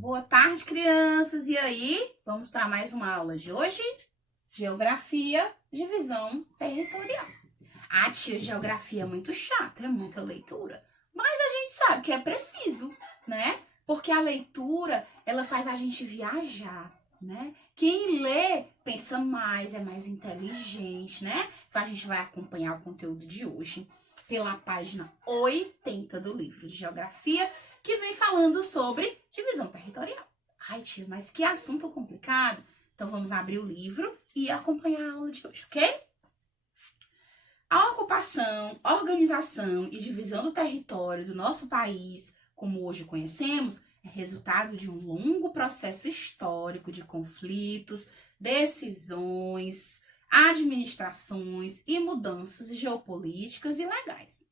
Boa tarde, crianças! E aí, vamos para mais uma aula de hoje? Geografia, divisão territorial. Ah, tia, geografia é muito chata, é muita leitura. Mas a gente sabe que é preciso, né? Porque a leitura, ela faz a gente viajar, né? Quem lê pensa mais, é mais inteligente, né? Então a gente vai acompanhar o conteúdo de hoje pela página 80 do livro de geografia, que vem falando sobre divisão territorial. Ai, tia, mas que assunto complicado. Então vamos abrir o livro e acompanhar a aula de hoje, ok? A ocupação, organização e divisão do território do nosso país, como hoje conhecemos, é resultado de um longo processo histórico de conflitos, decisões, administrações e mudanças geopolíticas e legais.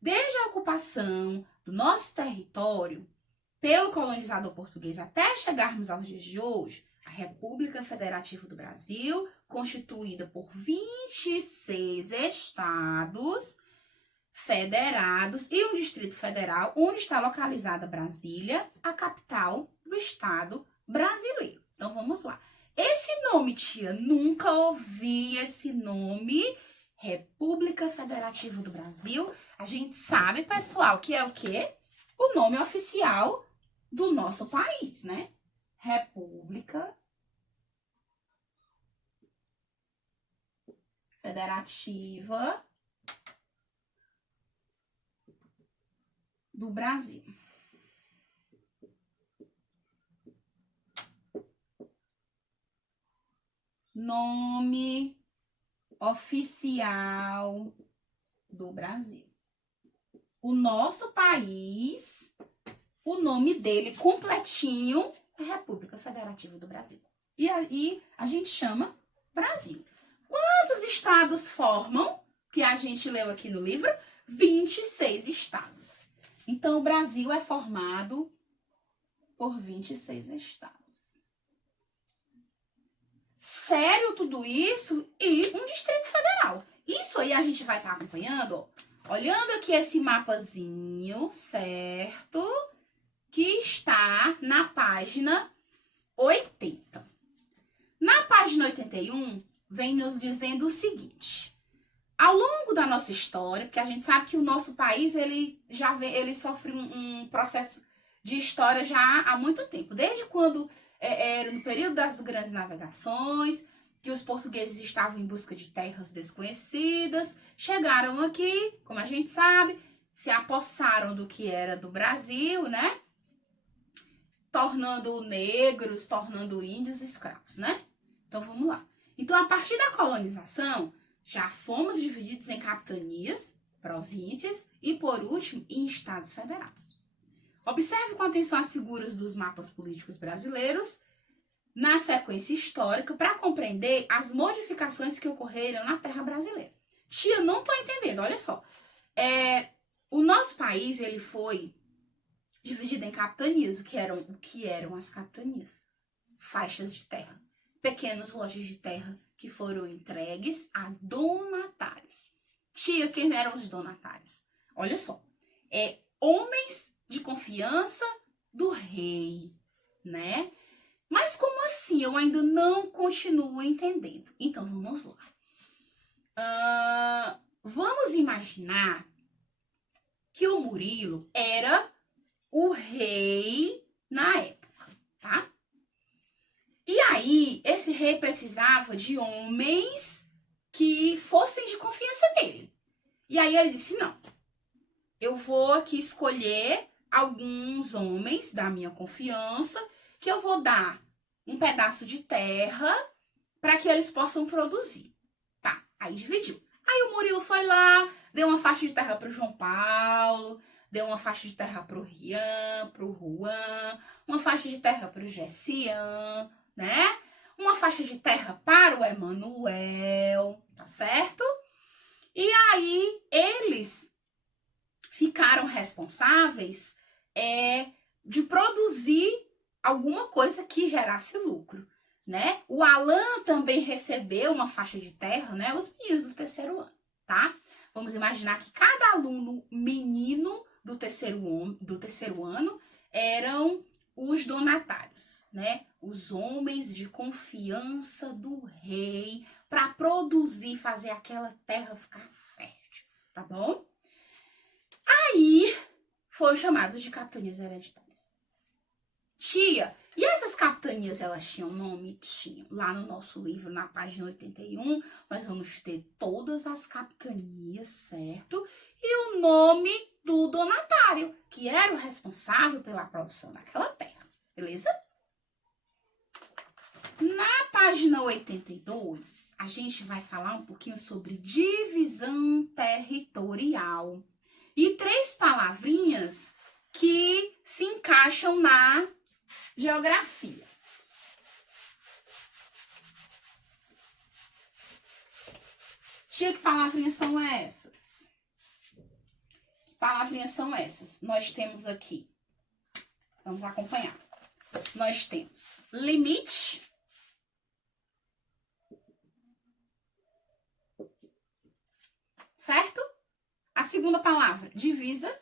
Desde a ocupação do nosso território pelo colonizador português até chegarmos aos dias de hoje, a República Federativa do Brasil, constituída por 26 estados federados e um Distrito Federal, onde está localizada Brasília, a capital do estado brasileiro. Então, vamos lá. Esse nome, tia, nunca ouvi esse nome, República Federativa do Brasil. A gente sabe, pessoal, que é o quê? O nome oficial do nosso país, né? República Federativa do Brasil. Nome oficial do Brasil. O nosso país, o nome dele completinho é República Federativa do Brasil. E aí a gente chama Brasil. Quantos estados formam, que a gente leu aqui no livro? 26 estados. Então, o Brasil é formado por 26 estados. Sério tudo isso? E um Distrito Federal. Isso aí a gente vai estar acompanhando, ó, olhando aqui esse mapazinho, certo? Que está na página 80. Na página 81, vem nos dizendo o seguinte: ao longo da nossa história, porque a gente sabe que o nosso país ele sofre um processo de história já há muito tempo, desde quando era no período das grandes navegações, que os portugueses estavam em busca de terras desconhecidas, chegaram aqui, como a gente sabe, se apossaram do que era do Brasil, né? Tornando negros, tornando índios escravos, né? Então, vamos lá. Então, a partir da colonização, já fomos divididos em capitanias, províncias e, por último, em estados federados. Observe com atenção as figuras dos mapas políticos brasileiros na sequência histórica para compreender as modificações que ocorreram na terra brasileira. Tia, não estou entendendo, olha só. O nosso país ele foi dividido em capitanias. O que eram as capitanias? Faixas de terra. Pequenos lotes de terra que foram entregues a donatários. Tia, quem eram os donatários? Olha só. Homens de confiança do rei, né? Mas como assim? Eu ainda não continuo entendendo. Então, vamos lá. Vamos imaginar que o Murilo era o rei na época, tá? E aí, esse rei precisava de homens que fossem de confiança dele. E aí ele disse, não, eu vou aqui escolher alguns homens da minha confiança que eu vou dar um pedaço de terra para que eles possam produzir. Tá, aí dividiu. Aí o Murilo foi lá, deu uma faixa de terra para o João Paulo, deu uma faixa de terra para o Rian, para o Juan, uma faixa de terra para o Gessian, né? Uma faixa de terra para o Emanuel, tá certo? E aí eles ficaram responsáveis de produzir alguma coisa que gerasse lucro, né? O Alan também recebeu uma faixa de terra, né? Os meninos do terceiro ano, tá? Vamos imaginar que cada aluno menino do terceiro ano eram os donatários, né? Os homens de confiança do rei para produzir, fazer aquela terra ficar fértil, tá bom? Aí foi chamado de capitanias hereditárias. Tia, e essas capitanias, elas tinham nome? Tinham. Lá no nosso livro, na página 81, nós vamos ter todas as capitanias, certo? E o nome do donatário, que era o responsável pela produção daquela terra, beleza? Na página 82, a gente vai falar um pouquinho sobre divisão territorial. E 3 palavrinhas que se encaixam na geografia. Tia, que palavrinhas são essas? Que palavrinhas são essas? Nós temos aqui, vamos acompanhar. Nós temos limite, certo? A segunda palavra, divisa.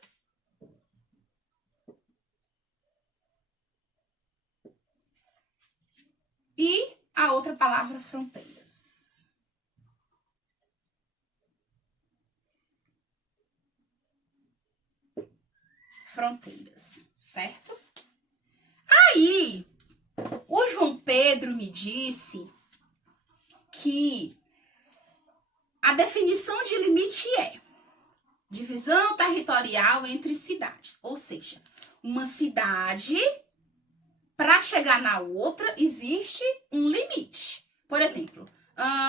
E a outra palavra, fronteiras. Fronteiras, certo? Aí, o João Pedro me disse que a definição de limite é divisão territorial entre cidades. Ou seja, uma cidade, para chegar na outra, existe um limite. Por exemplo,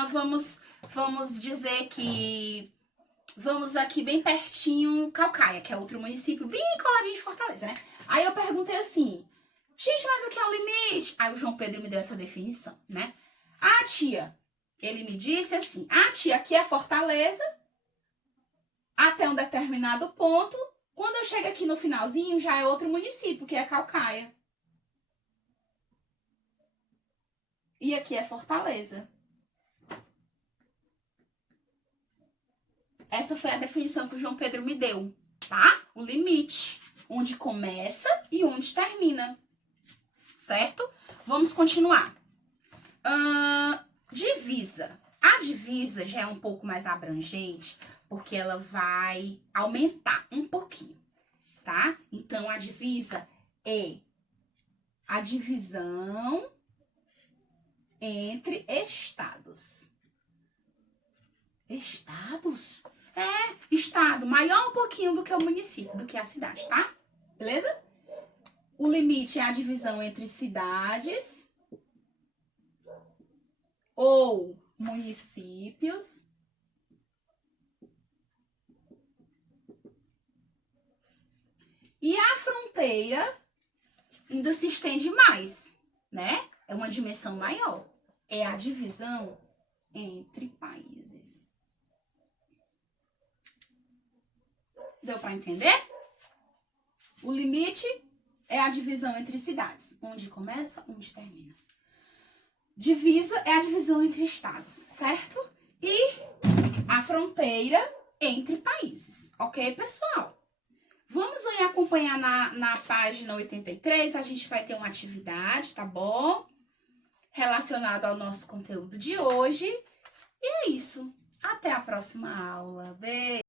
vamos dizer que vamos aqui bem pertinho, Caucaia, que é outro município bem coladinho de Fortaleza, né? Aí eu perguntei assim, gente, mas o que é o limite? Aí o João Pedro me deu essa definição, né? Ah, tia, ele me disse assim, tia, aqui é Fortaleza, até um determinado ponto, quando eu chego aqui no finalzinho, já é outro município, que é Caucaia. E aqui é Fortaleza. Essa foi a definição que o João Pedro me deu, tá? O limite, onde começa e onde termina, certo? Vamos continuar. Divisa. A divisa já é um pouco mais abrangente, porque ela vai aumentar um pouquinho, tá? Então, a divisa é a divisão entre estados. Estados? É, estado maior um pouquinho do que o município, do que a cidade, tá? Beleza? O limite é a divisão entre cidades ou municípios. E a fronteira ainda se estende mais, né? É uma dimensão maior. É a divisão entre países. Deu para entender? O limite é a divisão entre cidades. Onde começa, onde termina. Divisa é a divisão entre estados, certo? E a fronteira entre países. Ok, pessoal? Vamos aí acompanhar na página 83, a gente vai ter uma atividade, tá bom? Relacionado ao nosso conteúdo de hoje. E é isso. Até a próxima aula. Beijo!